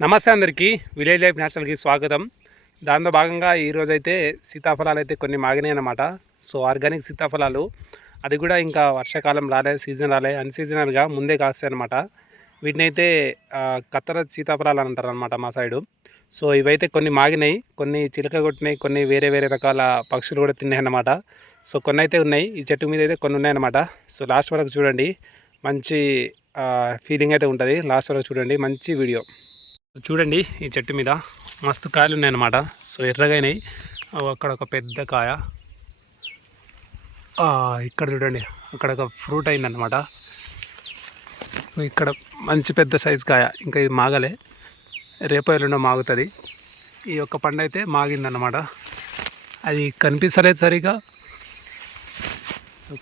నమస్తే అందరికీ. Village life నేషనల్కి స్వాగతం. దాంతో భాగంగా ఈరోజైతే సీతాఫలాలు అయితే కొన్ని మాగినాయి అన్నమాట సో ఆర్గానిక్ సీతాఫలాలు. అది కూడా ఇంకా వర్షాకాలం రాలే సీజన్ రాలే అన్సీజనల్గా ముందే కాస్తాయి అనమాట వీటిని అయితే కత్తర కత్తెర సీతాఫలాలు అంటారు అనమాట మా సైడు. సో ఇవైతే కొన్ని మాగినాయి. కొన్ని చిలక కొట్టినాయి కొన్ని వేరే వేరే రకాల పక్షులు కూడా తిన్నాయి అన్నమాట సో కొన్ని అయితే ఉన్నాయి. ఈ చెట్టు మీద అయితే కొన్ని ఉన్నాయన్నమాట. సో లాస్ట్ వరకు చూడండి. మంచి ఫీలింగ్ అయితే ఉంటుంది. లాస్ట్ వరకు చూడండి. మంచి వీడియో. చూడండి ఈ చెట్టు మీద మస్తు కాయలు ఉన్నాయన్నమాట. సో ఎర్రగైనాయి. అక్కడ ఒక పెద్ద కాయ. ఇక్కడ చూడండి. అక్కడ ఒక ఫ్రూట్ అయిందన్నమాట. ఇక్కడ మంచి పెద్ద సైజు కాయ. ఇంకా ఇది మాగలే. రేపు ఎల్లుండో మాగుతుంది. ఈ యొక్క పండు అయితే మాగిందన్నమాట. అది కనిపిస్తలేదు సరిగా.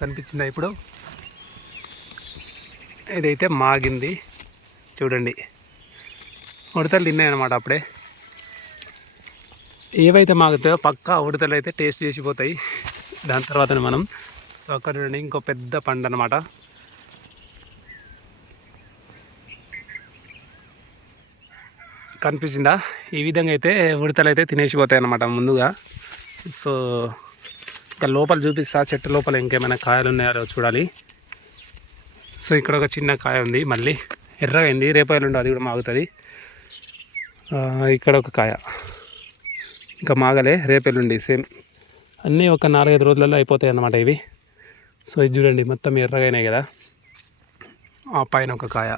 కనిపించిందా ఇప్పుడు? ఇదైతే మాగింది. చూడండి. ఉడతలు తిన్నాయన్నమాట అప్పుడే. ఏవైతే మాగుతాయో పక్కా ఉడతలు అయితే టేస్ట్ చేసిపోతాయి. దాని తర్వాత మనం సో అక్కడ చూడండి ఇంకో పెద్ద పండు అనమాట కనిపించిందా? ఈ విధంగా అయితే ఉడతలు అయితే తినేసిపోతాయి అన్నమాట ముందుగా. సో ఇంకా లోపల చూపిస్తా చెట్టు లోపల ఇంకేమైనా కాయలు ఉన్నాయో చూడాలి. సో ఇక్కడ ఒక చిన్న కాయ ఉంది మళ్ళీ. ఎర్రగా అయింది. రేపాయలు అది కూడా మాగుతుంది. ఇక్కడ ఒక కాయ. ఇంకా మాగలే రేపెల్లుండి సేమ్. అన్నీ ఒక నాలుగైదు రోజులలో అయిపోతాయి అన్నమాట ఇవి. సో ఇది చూడండి మొత్తం ఎర్రగా అయినాయి కదా. ఆ పైన ఒక కాయ.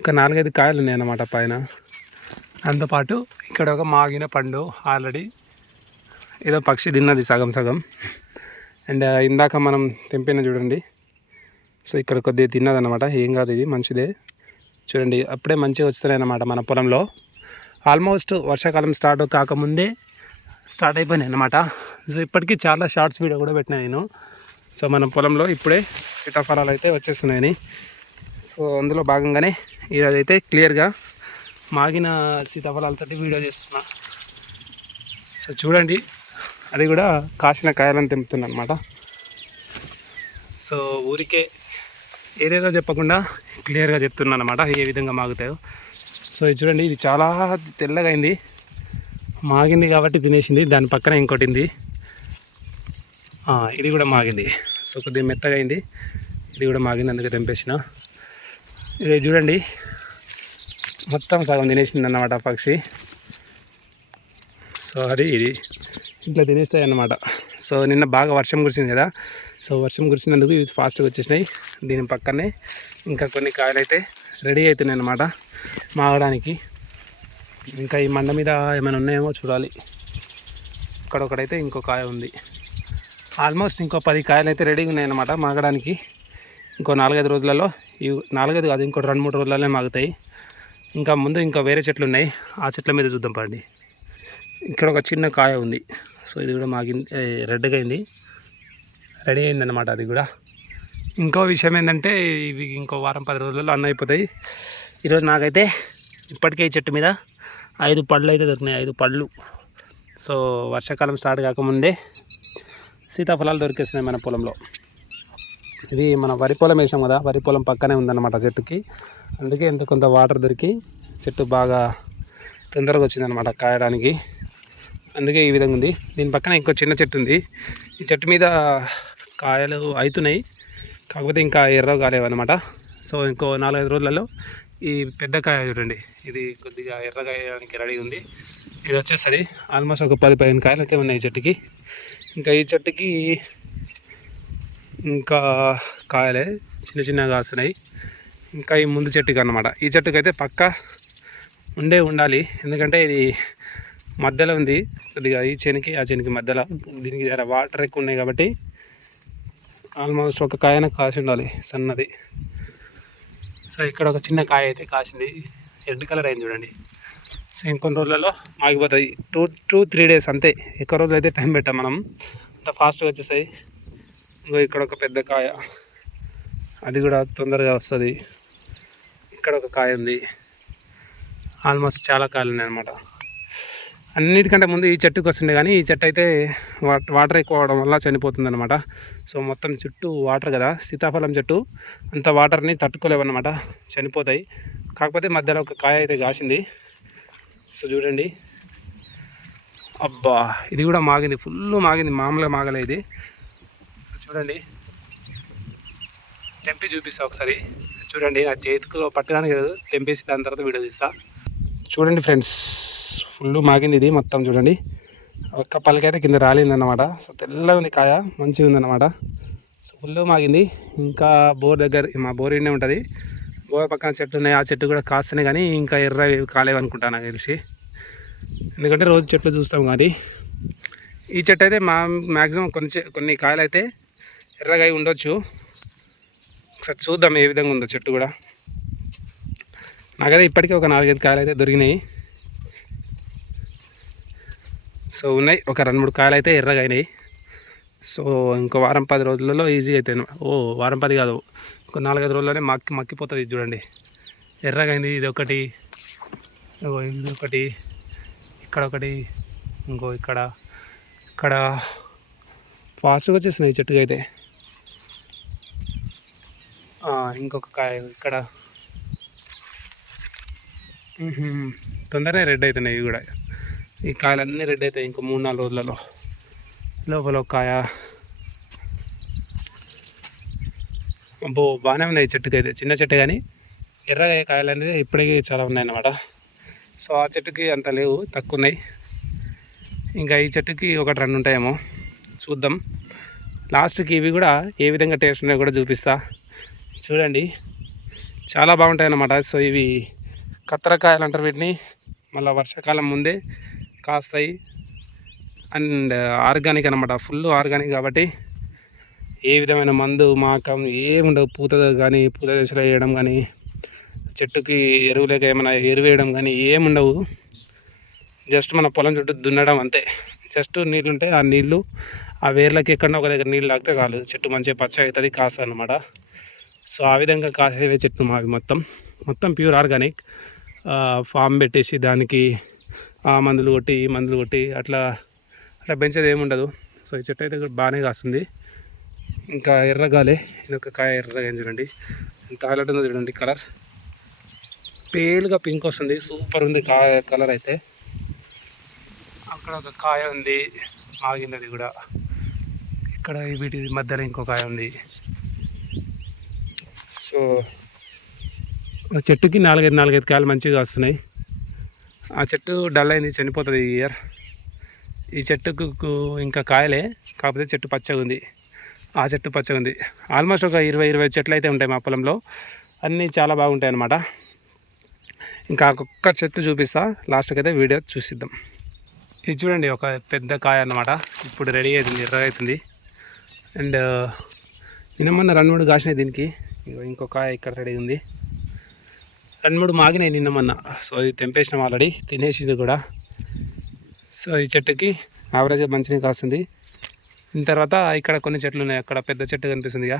ఇంకా నాలుగైదు కాయలు ఉన్నాయి అన్నమాట పైన. దాంతోపాటు ఇక్కడ ఒక మాగిన పండు ఆల్రెడీ ఏదో పక్షి తిన్నది సగం సగం. అండ్ ఇందాక మనం తెంపిన చూడండి. సో ఇక్కడ కొద్దిగా తిన్నదన్నమాట. ఏం కాదు ఇది మంచిదే. చూడండి అప్పుడే మంచిగా వస్తున్నాయి అన్నమాట మన పొలంలో. ఆల్మోస్ట్ వర్షాకాలం స్టార్ట్ కాకముందే స్టార్ట్ అయిపోయినాయి అనమాట సో ఇప్పటికీ చాలా షార్ట్స్ వీడియో కూడా పెట్టినా నేను. సో మన పొలంలో ఇప్పుడే సీతాఫలాలు అయితే వచ్చేస్తున్నాయని. సో అందులో భాగంగానే ఈరోజు అయితే క్లియర్గా మాగిన సీతాఫలాలతో వీడియో చేస్తున్నా. సో చూడండి అది కూడా కాసిన కాయలను తెంపుతుంది అనమాట సో ఊరికే ఏదేదో చెప్పకుండా క్లియర్గా చెప్తున్నాను అనమాట ఏ విధంగా మాగుతాయో. సో ఇది చూడండి ఇది చాలా తెల్లగా అయింది. మాగింది కాబట్టి తినేసింది. దాని పక్కన ఇంకోటింది ఇది కూడా మాగింది. సో కొద్దిగా మెత్తగా అయింది. ఇది కూడా మాగింది అందుకే తెంపేసిన. ఇది చూడండి మొత్తం సగం తినేసింది అన్నమాట పక్షి. సో అది ఇది ఇట్లా తినేస్తాయి అన్నమాట సో నిన్న బాగా వర్షం కురిసింది కదా. సో వర్షం కురిసినందుకు ఇవి ఫాస్ట్గా వచ్చేసినాయి. దీని పక్కనే ఇంకా కొన్ని కాయలు అయితే రెడీ అవుతున్నాయి అన్నమాట మాగడానికి ఇంకా ఈ మండ మీద ఏమైనా ఉన్నాయేమో చూడాలి. ఇక్కడొకడైతే ఇంకో కాయ ఉంది. ఆల్మోస్ట్ ఇంకో పది కాయలు అయితే రెడీగా ఉన్నాయన్నమాట మాగడానికి. ఇంకో నాలుగైదు రోజులలో ఇవి నాలుగైదు కాదు ఇంకో రెండు మూడు రోజులలో మాగుతాయి. ఇంకా ముందు ఇంకా వేరే చెట్లు ఉన్నాయి ఆ చెట్ల మీద చూద్దాం పండి ఇక్కడ ఒక చిన్న కాయ ఉంది. సో ఇది కూడా మాగింది రెడ్గా అయింది. రెడీ అయిందన్నమాట అది కూడా. ఇంకో విషయం ఏంటంటే ఇవి ఇంకో వారం పది రోజుల్లో అన్న అయిపోతాయి ఈరోజు నాకైతే ఇప్పటికే ఈ చెట్టు మీద ఐదు పళ్ళు అయితే దొరికినాయి ఐదు పళ్ళు. సో వర్షాకాలం స్టార్ట్ కాకముందే సీతాఫలాలు దొరికేస్తున్నాయి మన పొలంలో. ఇది మన వరి పొలం వేసాం కదా వరి పొలం పక్కనే ఉందన్నమాట చెట్టుకి. అందుకే ఎంత కొంత వాటర్ దొరికి చెట్టు బాగా తొందరగా వచ్చిందనమాట కాయడానికి. అందుకే ఈ విధంగా ఉంది. దీని పక్కన ఇంకో చిన్న చెట్టు ఉంది. ఈ చెట్టు మీద కాయలు అవుతున్నాయి కాకపోతే ఇంకా ఎర్ర కాలేవన్నమాట. సో ఇంకో నాలుగైదు రోజులలో ఈ పెద్ద కాయ చూడండి. ఇది కొద్దిగా ఎర్రకాయడానికి రెడీ ఉంది. ఇది వచ్చేసరి ఆల్మోస్ట్ ఒక పది పదిహేను కాయలు అయితే ఉన్నాయి ఈ చెట్టుకి. ఇంకా ఈ చెట్టుకి ఇంకా కాయలే చిన్న చిన్నగా కాస్తున్నాయి. ఇంకా ఈ ముందు చెట్టుకి అన్నమాట. ఈ చెట్టుకి అయితే పక్క ఉండే ఉండాలి. ఎందుకంటే ఇది మధ్యలో ఉంది. కొద్దిగా ఈ చెనికి ఆ చెనికి మధ్యలో దీనికి జర వాటర్ ఎక్కువ ఉన్నాయి కాబట్టి ఆల్మోస్ట్ ఒక కాయన కాసి ఉండాలి సన్నది. సో ఇక్కడ ఒక చిన్న కాయ అయితే కాసింది. రెడ్ కలర్ అయింది చూడండి. సో ఇంకొన్ని రోజులలో ఆగిపోతుంది టూ టూ త్రీ డేస్ అంతే. ఎక్కువ రోజులు అయితే టైం పెట్టాం మనం. అంత ఫాస్ట్గా వచ్చేస్తాయి. ఇంకో ఇక్కడ ఒక పెద్ద కాయ. అది కూడా తొందరగా వస్తుంది. ఇక్కడ ఒక కాయ ఉంది. ఆల్మోస్ట్ చాలా కాయలు ఉన్నాయి అనమాట అన్నిటికంటే ముందు ఈ చెట్టుకు వస్తుండే కానీ ఈ చెట్టు అయితే వా- వాటర్ ఎక్కువ అవడం వల్ల చనిపోతుంది అనమాట సో మొత్తం చుట్టూ వాటర్ కదా సీతాఫలం చెట్టు. అంత వాటర్ని తట్టుకోలేవన్నమాట చనిపోతాయి. కాకపోతే మధ్యలో ఒక కాయ అయితే కాసింది. సో చూడండి. అబ్బా ఇది కూడా మాగింది. ఫుల్ మాగింది మామూలుగా మాగలే ఇది. చూడండి. తెంపి చూపిస్తా ఒకసారి. చూడండి నా చేతిలో పట్టడానికి లేదు. తెంపేసి దాని తర్వాత వీడియో తీస్తా. చూడండి ఫ్రెండ్స్. ఫుల్ మాగింది ఇది మొత్తం చూడండి. ఒక్క పలకైతే కింద రాలిందనమాట సో తెల్లగా ఉంది కాయ మంచిగా ఉందన్నమాట. సో ఫుల్ మాగింది. ఇంకా బోర్ దగ్గర మా బోర్ ఇండే ఉంటుంది. బోర్ పక్కన చెట్లు ఉన్నాయి. ఆ చెట్టు కూడా కాస్తున్నాయి కానీ ఇంకా ఎర్ర కాలేవు అనుకుంటా నాకు తెలిసి. ఎందుకంటే రోజు చెట్లు చూస్తాం కానీ. ఈ చెట్టు అయితే మా మ్యాక్సిమం కొన్ని కొన్ని కాయలు అయితే ఎర్రగా అయి ఉండొచ్చు. ఒకసారి చూద్దాం ఏ విధంగా ఉందో చెట్టు కూడా. నాకైతే ఇప్పటికే ఒక నాలుగైదు కాయలు అయితే దొరికినాయి. సో ఉన్నాయి. ఒక రెండు మూడు కాయలు అయితే ఎర్రగా అయినాయి. సో ఇంకో వారం పది రోజులలో ఈజీగా అయితే ఓ వారం పది కాదు. ఇంకో నాలుగైదు రోజుల్లోనే మక్కి మక్కిపోతుంది ఇది చూడండి. ఎర్రగా అయింది. ఇది ఒకటి. ఇది ఒకటి. ఇక్కడ ఒకటి. ఇంకో ఇక్కడ. ఇక్కడ ఫాస్ట్గా వచ్చేసినాయి చెట్టుగా అయితే. ఇంకొక కాయ ఇక్కడ. తొందరనే రెడ్ అవుతున్నాయి ఇవి కూడా. ఈ కాయలన్నీ రెడ్ అవుతాయి ఇంకో మూడు నాలుగు రోజులలో. లోపల ఒక కాయ. అబ్బో బాగానే ఉన్నాయి ఈ చెట్టుకి అయితే. చిన్న చెట్టు కానీ ఎర్రగా కాయలు అనేది ఇప్పటికీ చాలా ఉన్నాయి అన్నమాట సో ఆ చెట్టుకి అంత లేవు తక్కువ ఉన్నాయి. ఇంకా ఈ చెట్టుకి ఒకటి రెండు ఉంటాయేమో. చూద్దాం. లాస్ట్కి ఇవి కూడా ఏ విధంగా టేస్ట్ ఉన్నాయో కూడా చూపిస్తా. చూడండి. చాలా బాగుంటాయి అన్నమాట సో ఇవి కత్తరకాయలు అంటారు వీటిని. మళ్ళీ వర్షాకాలం ముందే కాస్తాయి. అండ్ ఆర్గానిక్ అనమాట ఫుల్ ఆర్గానిక్ కాబట్టి ఏ విధమైన మందు మాకం ఏముండవు. పూత కానీ పూత దశలో వేయడం కానీ చెట్టుకి ఎరువులేక ఏమైనా ఎరువేయడం కానీ ఏముండవు. జస్ట్ మన పొలం చుట్టూ దున్నడం అంతే. జస్ట్ నీళ్ళు ఉంటే ఆ నీళ్ళు ఆ వేర్లకి ఎక్కడో ఒక దగ్గర నీళ్ళు తాగితే చాలు. చెట్టు మంచిగా పచ్చగా అవుతుంది కాస్త అనమాట సో ఆ విధంగా కాసేవే చెట్టు మావి మొత్తం. మొత్తం ప్యూర్ ఆర్గానిక్. ఫామ్ పెట్టేసి దానికి ఆ మందులు కొట్టి ఈ మందులు కొట్టి అట్లా అట్లా పెంచేది ఏముండదు సో ఈ చెట్టు అయితే కూడా బాగానే కాస్తుంది. ఇంకా ఎర్రగాలే ఇది ఒక కాయ ఎర్రగా చూడండి. ఎంత హైలైట్ ఉందో చూడండి కలర్ పేలుగా పింక్ వస్తుంది. సూపర్ ఉంది కాయ కలర్ అయితే. అక్కడ ఒక కాయ ఉంది. ఆగింది అది కూడా. ఇక్కడ వీటి మధ్యలో ఇంకో కాయ ఉంది. సో ఆ చెట్టుకి నాలుగైదు నాలుగైదు కాయలు మంచిగా వస్తున్నాయి. ఆ చెట్టు డల్ అయింది చనిపోతుంది ఈ ఇయర్. ఈ చెట్టుకు ఇంకా కాయలే కాకపోతే చెట్టు పచ్చగా ఉంది. ఆ చెట్టు పచ్చగా ఉంది. ఆల్మోస్ట్ ఒక ఇరవై ఇరవై చెట్లు అయితే ఉంటాయి మా పొలంలో. అన్నీ చాలా బాగుంటాయి అన్నమాట. ఇంకా ఒక్క చెట్టు చూపిస్తా. లాస్ట్కి అయితే వీడియో చూసిద్దాం. ఇది చూడండి ఒక పెద్ద కాయ అన్నమాట. ఇప్పుడు రెడీ అవుతుంది ఎర్ర అవుతుంది అండ్ నిన్న రెండు మూడు కాసినాయి దీనికి. ఇంకో కాయ ఇక్కడ రెడీ ఉంది. రెండు మూడు మాగినాయి నిన్న మొన్న. సో ఇది తెంపేసినాం ఆల్రెడీ తినేసింది కూడా. సో ఈ చెట్టుకి యావరేజ్గా మంచిగా కాస్తుంది. దీని తర్వాత ఇక్కడ కొన్ని చెట్లు ఉన్నాయి. అక్కడ పెద్ద చెట్టు కనిపిస్తుందిగా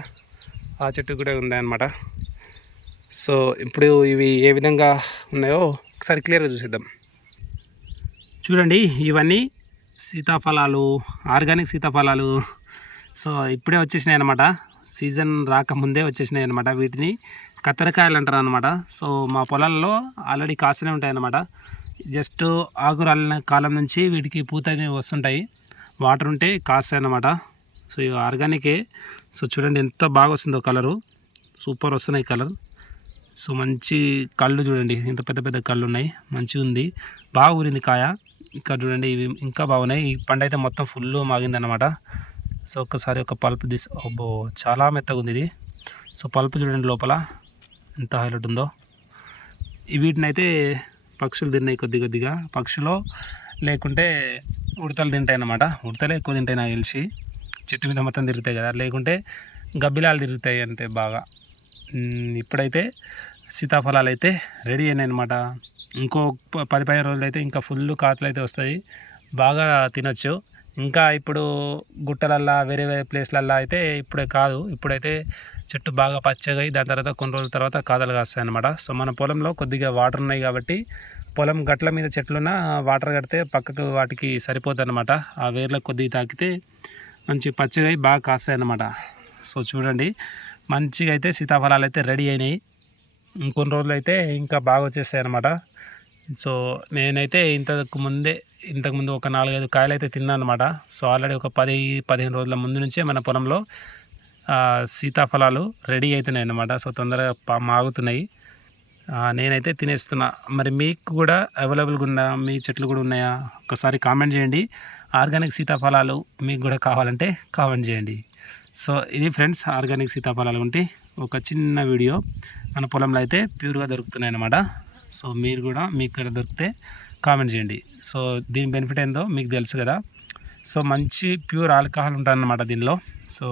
ఆ చెట్టు కూడా ఉంది సో ఇప్పుడు ఇవి ఏ విధంగా ఉన్నాయో ఒకసారి క్లియర్గా చూసేద్దాం. చూడండి ఇవన్నీ సీతాఫలాలు ఆర్గానిక్ సీతాఫలాలు. సో ఇప్పుడే వచ్చేసినాయి అనమాట సీజన్ రాకముందే వచ్చేసినాయి అనమాట వీటిని. కత్తెరకాయలు అంటారు అనమాట సో మా పొలాల్లో ఆల్రెడీ కాస్తూనే ఉంటాయి అనమాట జస్ట్ ఆకురాలిన కాలం నుంచి వీటికి పూత అనేవి వస్తుంటాయి. వాటర్ ఉంటే కాస్తాయి అనమాట సో ఇవి ఆర్గానికే. సో చూడండి ఎంత బాగా వస్తుందో కలరు. సూపర్ వస్తున్నాయి కలర్. సో మంచి కళ్ళు చూడండి. ఇంత పెద్ద పెద్ద కళ్ళు ఉన్నాయి మంచిగా ఉంది. బాగా ఊరింది కాయ. ఇక్కడ చూడండి ఇవి ఇంకా బాగున్నాయి. ఈ పండు అయితే మొత్తం ఫుల్ మాగిందన్నమాట. సో ఒక్కసారి ఒక పల్ప్ తీసు అబ్బో చాలా మెత్తగా ఉంది ఇది. సో పల్ప్ చూడండి లోపల. ఎంత హైలైట్ ఉందో వీటినైతే వీటిని అయితే పక్షులు తిన్నాయి కొద్ది కొద్దిగా. పక్షులు లేకుంటే ఉడతలు తింటాయి అన్నమాట. ఉడతలే ఎక్కువ తింటాయి నాకు తెలిసి. చెట్టు మీద మొత్తం తిరుగుతాయి కదా. లేకుంటే గబ్బిలాలు తిరుగుతాయి అంతే బాగా. ఇప్పుడైతే సీతాఫలాలు అయితే రెడీ అయినాయి అనమాట ఇంకో ప- పది పదిహేను రోజులు అయితే ఇంకా ఫుల్ కాతలు అయితే వస్తాయి. బాగా తినొచ్చు. ఇంకా ఇప్పుడు గుట్టలల్లా వేరే వేరే ప్లేస్లల్లో అయితే ఇప్పుడే కాదు. ఇప్పుడైతే చెట్టు బాగా పచ్చగా అయ్యి దాని తర్వాత కొన్ని రోజుల తర్వాత కాదలు కాస్తాయి అనమాట సో మన పొలంలో కొద్దిగా వాటర్ ఉన్నాయి కాబట్టి పొలం గట్ల మీద చెట్లున్న వాటర్ కడితే పక్కకు వాటికి సరిపోద్ది అనమాట ఆ వేర్లకు కొద్దిగా తాకితే మంచి పచ్చగా అయ్యి బాగా కాస్తాయి అనమాట సో చూడండి. మంచిగా అయితే సీతాఫలాలు అయితే రెడీ అయినాయి. ఇంకొన్ని రోజులు అయితే ఇంకా బాగా వచ్చేస్తాయి అనమాట సో నేనైతే ఇంతకు ముందే ఇంతకుముందు ఒక నాలుగైదు కాయలు అయితే తిన్నాను అనమాట సో ఆల్రెడీ ఒక పది పదిహేను రోజుల ముందు నుంచే మన పొలంలో సీతాఫలాలు రెడీ అవుతున్నాయి అన్నమాట సో తొందరగా మాగుతున్నాయి. నేనైతే తినేస్తున్నా. మరి మీకు కూడా అవైలబుల్గా ఉన్న మీ చెట్లు కూడా ఉన్నాయా? ఒకసారి కామెంట్ చేయండి. ఆర్గానిక్ సీతాఫలాలు మీకు కూడా కావాలంటే కామెంట్ చేయండి. సో ఇది ఫ్రెండ్స్ ఆర్గానిక్ సీతాఫలాలు ఉంటే ఒక చిన్న వీడియో మన పొలంలో అయితే ప్యూర్గా దొరుకుతున్నాయి అన్నమాట సో మీరు కూడా మీకు ఇక్కడ దొరికితే కామెంట్ చేయండి. సో దీని బెనిఫిట్ ఏందో మీకు తెలుసు కదా. సో మంచి ప్యూర్ ఆల్కహాల్ ఉంటుందన్నమాట దీనిలో. సో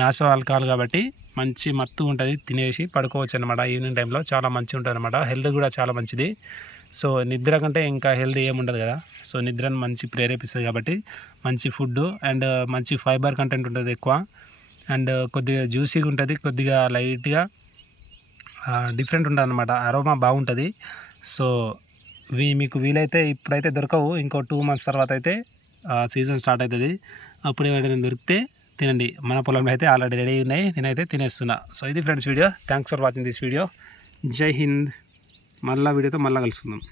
నాచురల్ ఆల్కహాల్ కాబట్టి మంచి మత్తు ఉంటుంది తినేసి పడుకోవచ్చు అనమాట ఈవినింగ్ టైంలో. చాలా మంచిగా ఉంటుంది అనమాట హెల్త్ కూడా చాలా మంచిది. సో నిద్ర కంటే ఇంకా హెల్త్ ఏముండదు కదా. సో నిద్రను మంచి ప్రేరేపిస్తుంది కాబట్టి మంచి ఫుడ్ అండ్ మంచి ఫైబర్ కంటెంట్ ఉంటుంది ఎక్కువ. అండ్ కొద్దిగా జ్యూసీగా ఉంటుంది కొద్దిగా లైట్గా డిఫరెంట్ ఉంటుంది అనమాట అరోమా బాగుంటుంది. సో వీ మీకు వీలైతే ఇప్పుడైతే దొరకవు. ఇంకో టూ మంత్స్ తర్వాత అయితే సీజన్ స్టార్ట్ అవుతుంది అప్పుడు ఏమైనా దొరికితే తినండి. మన పొలంలో అయితే ఆల్రెడీ రెడీ ఉన్నాయి. నేనైతే తినేస్తున్నా. సో ఇది friends video thanks for watching this video Jai Hind మళ్ళా వీడియోతో మళ్ళీ కలుసుకుందాం.